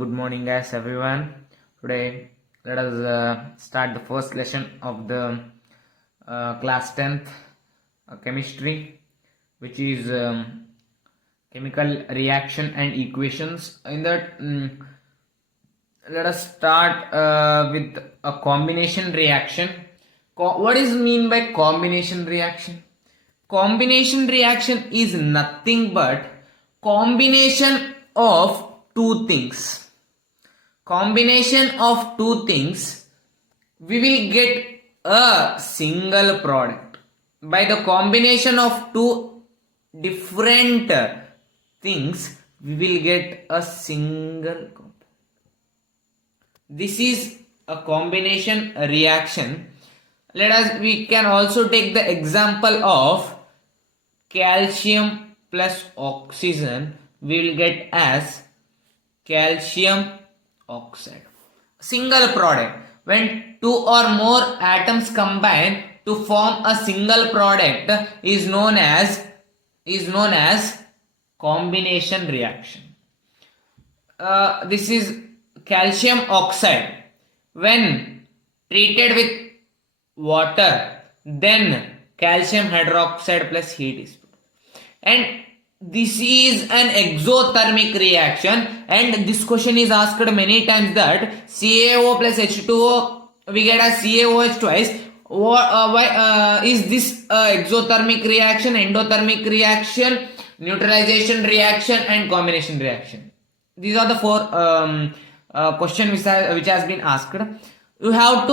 good morning, guys, everyone. Today, let us start the first lesson of the class 10th chemistry, which is chemical reaction and equations. In that, let us start with a combination reaction. What is mean by combination reaction? Combination reaction is nothing but combination of two things. Combination of two things, we will get a single product. By the combination of two different things, we will get a single compound. This is a combination reaction. We can also take the example of calcium plus oxygen. We will get as calcium oxide. Single product. When two or more atoms combine to form a single product is known as combination reaction. This is calcium oxide. When treated with water, then calcium hydroxide plus heat is put. And this is an exothermic reaction, and this question is asked many times that CaO plus H2O, we get as CaOH twice. Why is this exothermic reaction, endothermic reaction, neutralization reaction and combination reaction? These are the four questions which has been asked. You have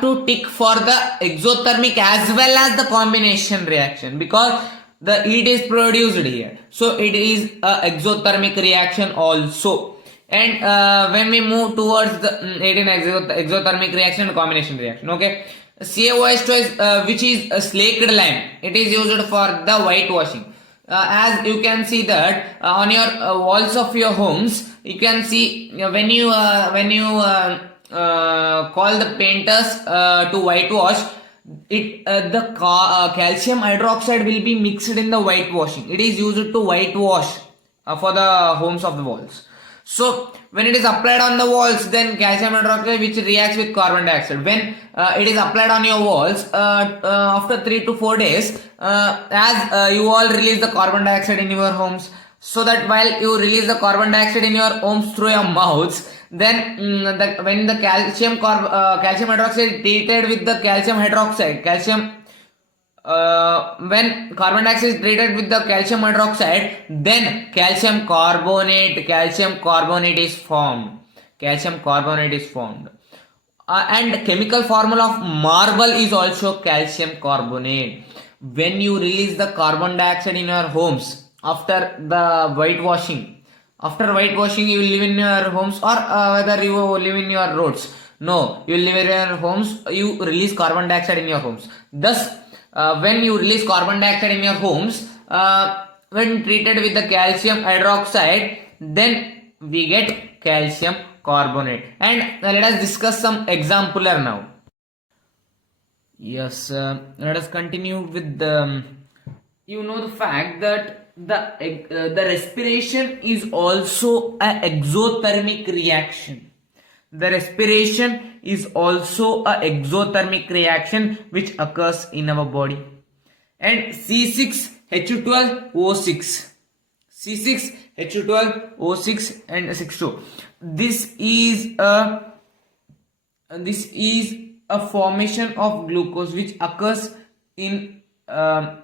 to tick for the exothermic as well as the combination reaction, because the heat is produced here, so it is a exothermic reaction also. And when we move towards the exothermic reaction and combination reaction, okay, CaOH2 which is a slaked lime, it is used for the whitewashing. As you can see that on your walls of your homes, you can see when you call the painters to whitewash it, the calcium hydroxide will be mixed in the whitewashing. It is used to whitewash for the homes of the walls. So when it is applied on the walls, then calcium hydroxide which reacts with carbon dioxide. When it is applied on your walls, after 3 to 4 days, as you all release the carbon dioxide in your homes, so that while you release the carbon dioxide in your homes through your mouths, then when the calcium hydroxide treated with the calcium hydroxide, when carbon dioxide is treated with the calcium hydroxide, then calcium carbonate is formed. And chemical formula of marble is also calcium carbonate. When you release the carbon dioxide in your homes after the whitewashing, you will live in your homes, or whether you live in your roads. No, you live in your homes, you release carbon dioxide in your homes. Thus, when you release carbon dioxide in your homes, when treated with the calcium hydroxide, then we get calcium carbonate. And let us discuss some exemplar now. Yes, let us continue with the, the fact that the respiration is also an exothermic reaction. The respiration is also an exothermic reaction which occurs in our body. And C6H12O6 and 6O. This is a formation of glucose which occurs in a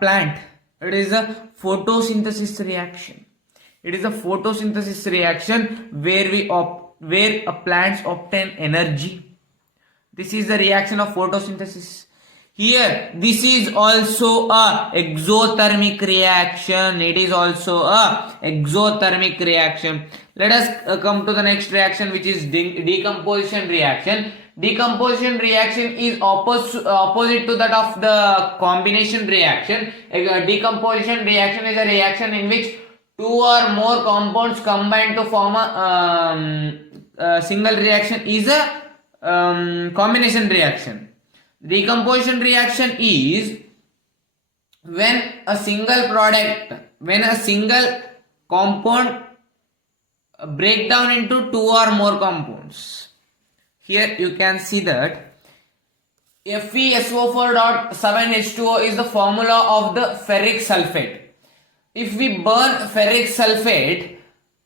plant. It is a photosynthesis reaction. Where plants obtain energy. This is the reaction of photosynthesis. Here, this is also a exothermic reaction. Let us come to the next reaction, which is decomposition reaction. Decomposition reaction is opposite to that of the combination reaction. Decomposition reaction is a reaction in which two or more compounds combine to form a single reaction is a combination reaction. Decomposition reaction is when a single compound break down into two or more compounds. Here you can see that FeSO4.7H2O is the formula of the ferric sulfate. If we burn ferric sulfate,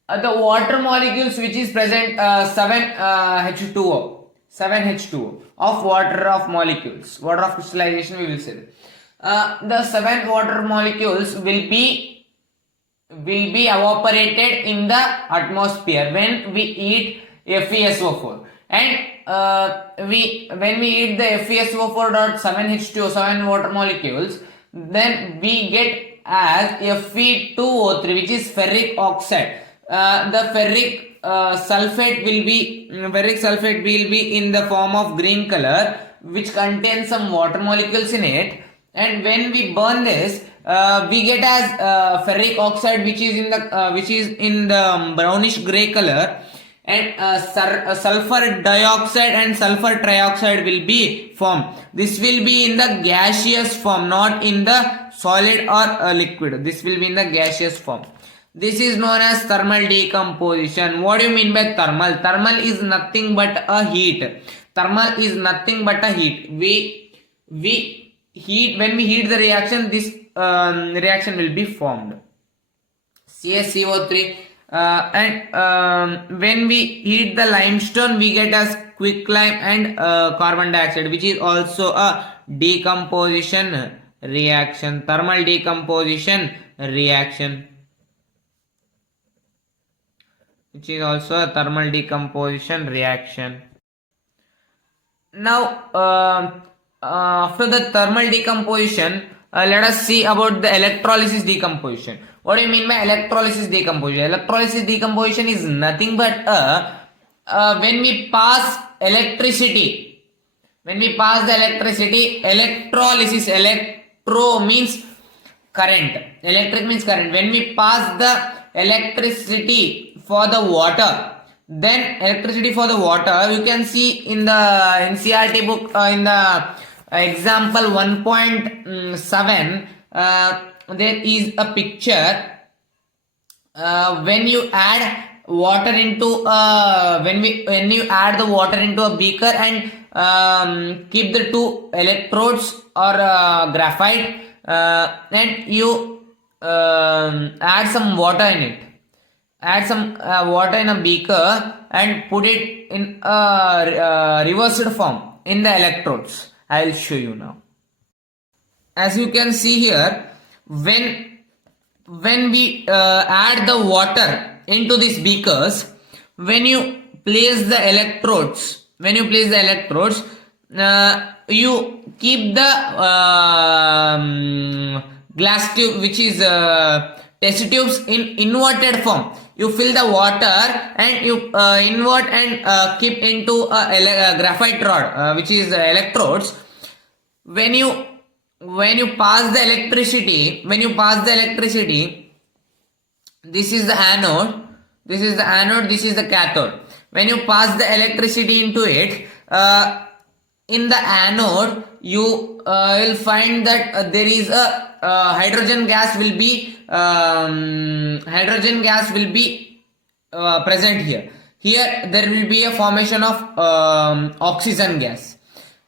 the water molecules which is present 7H2O of water of molecules, water of crystallization we will say. The 7 water molecules will be evaporated in the atmosphere when we eat FeSO4, and when we eat the FeSO4.7H2O, 7 water molecules, then we get as Fe2O3, which is ferric oxide. The ferric sulfate will be in the form of green color, which contains some water molecules in it, and when we burn this, we get as ferric oxide, which is in the brownish gray color, and sulfur dioxide and sulfur trioxide will be formed. This will be in the gaseous form, not in the solid or liquid. This will be in the gaseous form. This is known as thermal decomposition. What do you mean by thermal? Thermal is nothing but a heat. Thermal is nothing but a heat. When we heat the reaction, this reaction will be formed. CaCO3, and when we heat the limestone, we get as quicklime and carbon dioxide, which is also a decomposition reaction, thermal decomposition reaction, which is also a thermal decomposition reaction. Now, after the thermal decomposition, let us see about the electrolysis decomposition. What do you mean by electrolysis decomposition? Electrolysis decomposition is nothing but when we pass electricity. When we pass the electricity, electrolysis, electro means current, electric means current. When we pass the electricity for the water, then electricity for the water, you can see in the NCERT book, in the example 1.7, there is a picture. When you add water into when you add the water into a beaker and keep the two electrodes or graphite, and you add some water in it. Add some water in a beaker and put it in a reversed form in the electrodes. I will show you now. As you can see here, when we add the water into these beakers, when you place the electrodes, you keep the glass tube, which is test tubes, in inverted form. You fill the water and you invert and keep into a graphite rod, which is electrodes. When you pass the electricity, this is the anode, this is the cathode. When you pass the electricity into it, in the anode, you will find that there is a hydrogen gas will be present here. Here there will be a formation of oxygen gas.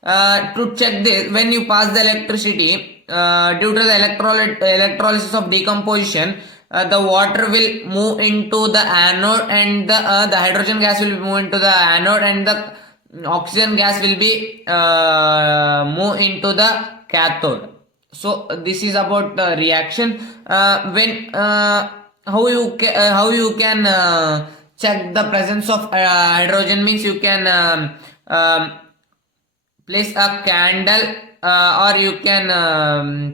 To check this, when you pass the electricity, due to the electrolysis of decomposition, the water will move into the anode, and the hydrogen gas will move into the anode, and the oxygen gas will be move into the cathode. So this is about the reaction. How you can check the presence of hydrogen means you can place a candle, or you can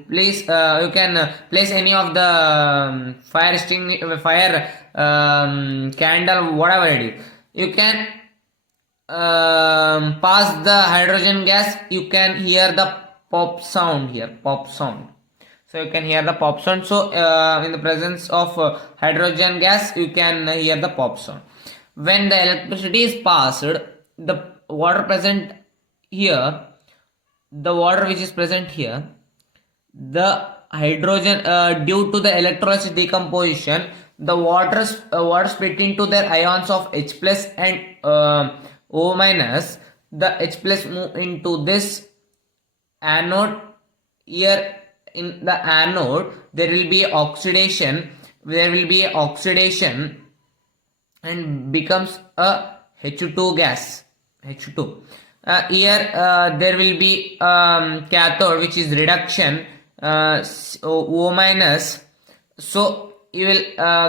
place any of the fire candle, whatever it is. You can pass the hydrogen gas. You can hear the pop sound here, pop sound. So you can hear the pop sound. So in the presence of hydrogen gas, you can hear the pop sound. When the electricity is passed, the water present here, the hydrogen, due to the electrolysis decomposition, the water split into their ions of H plus and O minus. The H plus move into this anode. Here in the anode there will be oxidation. And becomes a H2 gas. H2. Here there will be cathode, which is reduction, O minus. So you will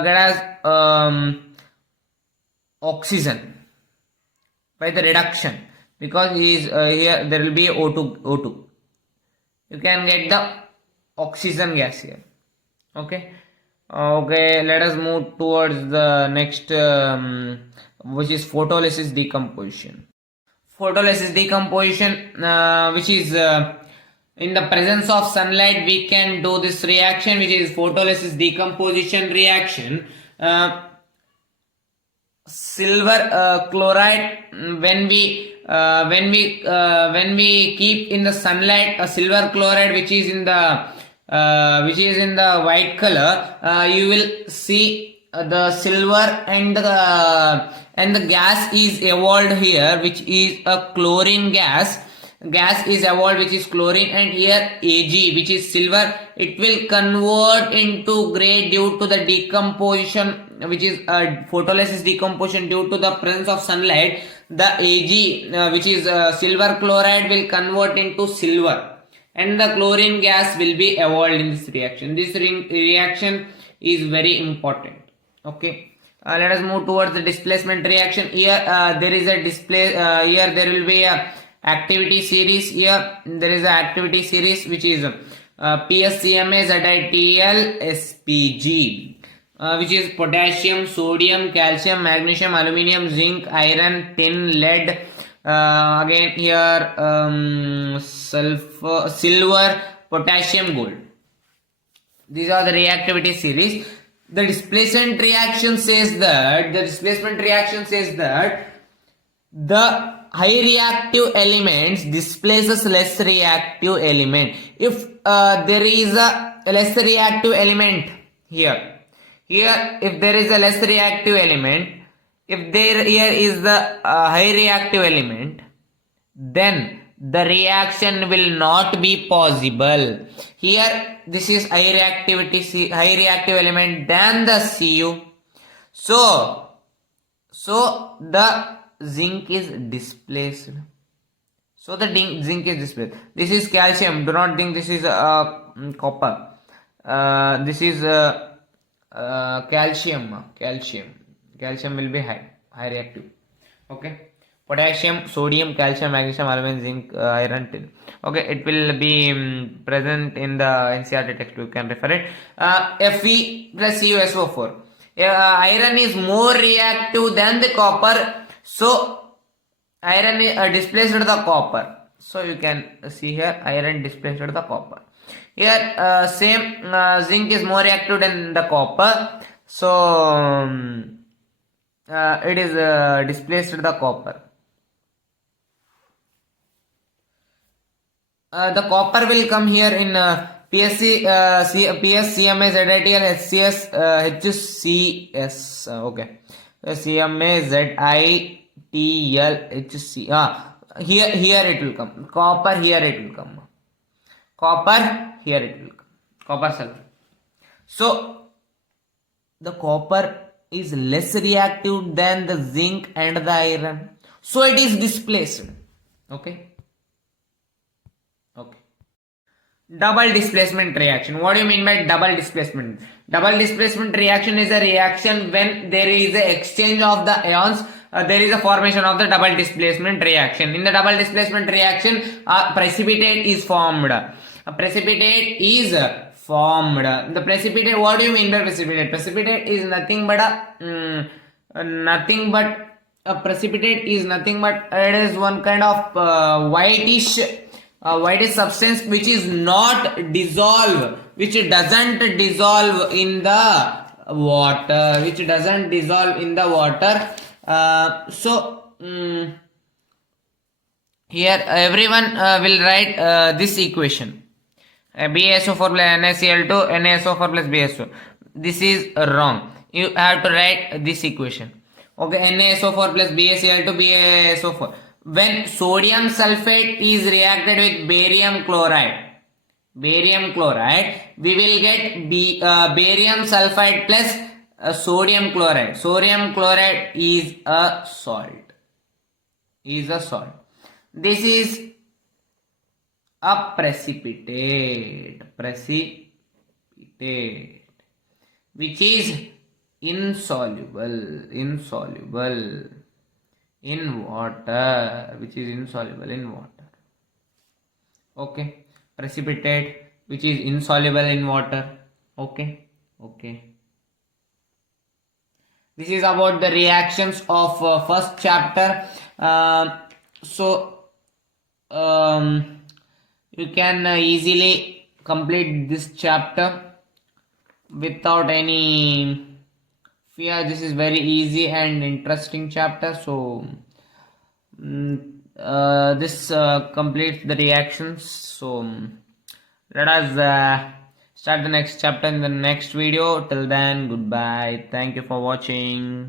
get as oxygen by the reduction, because here there will be O2. You can get the oxygen gas here. Okay. Let us move towards the next, which is photolysis decomposition. Photolysis decomposition, which is in the presence of sunlight, we can do this reaction, which is photolysis decomposition reaction. Silver chloride, when we keep in the sunlight a silver chloride which is in the white color, you will see the silver and the gas is evolved here, which is a chlorine gas. Gas is evolved, which is chlorine, and here Ag, which is silver, it will convert into gray due to the decomposition, which is photolysis decomposition due to the presence of sunlight. The Ag, which is silver chloride, will convert into silver, and the chlorine gas will be evolved in this reaction. This reaction is very important. Okay. Let us move towards the displacement reaction. Here there is a here there will be a activity series. Here there is a activity series which is PSCMA ZITL SPG, which is potassium, sodium, calcium, magnesium, aluminium, zinc, iron, tin, lead. Again here sulfur, silver, potassium, gold. These are the reactivity series. The displacement reaction says that the high reactive elements displaces less reactive element. If there is a less reactive element here if there is a less reactive element, if here is the high reactive element, then the reaction will not be possible. Here this is high reactive element than the Cu. So the zinc is displaced. This is calcium. Do not think this is copper. This is calcium. Calcium will be high reactive. Okay. Potassium, sodium, calcium, magnesium, aluminum, zinc, iron, tin. Okay, it will be present in the ncert text. You can refer it. Fe plus CuSO4. Iron is more reactive than the copper, so iron displaced the copper. So you can see here iron displaced the copper. Here same zinc is more reactive than the copper, so it is displaced the copper. The copper will come here in PSCMA ZITL HCS HCS. Okay, CMA ZITL HC. Here it will come. Copper here it will come. Copper here it will come. Copper sulfur. So the copper is less reactive than the zinc and the iron, so it is displaced. Okay. Double displacement reaction. What do you mean by double displacement? Double displacement reaction is a reaction when there is a exchange of the ions. There is a formation of the double displacement reaction. In the double displacement reaction, precipitate is formed. A precipitate is formed. The precipitate. What do you mean by precipitate? Precipitate is nothing but a precipitate is nothing but it is one kind of whitish substance which is not dissolve, which doesn't dissolve in the water. So here everyone will write this equation. BaSO4 plus NaCl2, NaSO4 plus BaSO. This is wrong. you have to write this equation. Okay, NaSO4 plus BaCl2 BaSO4. When sodium sulfate is reacted with barium chloride, we will get barium sulfide plus sodium chloride. Sodium chloride is a salt. This is a precipitate, which is insoluble in water, okay. Precipitate which is insoluble in water, okay. This is about the reactions of first chapter. You can easily complete this chapter without any fear. This is very easy and interesting chapter. So this completes the reactions. So let us start the next chapter in the next video. Till then, goodbye. Thank you for watching.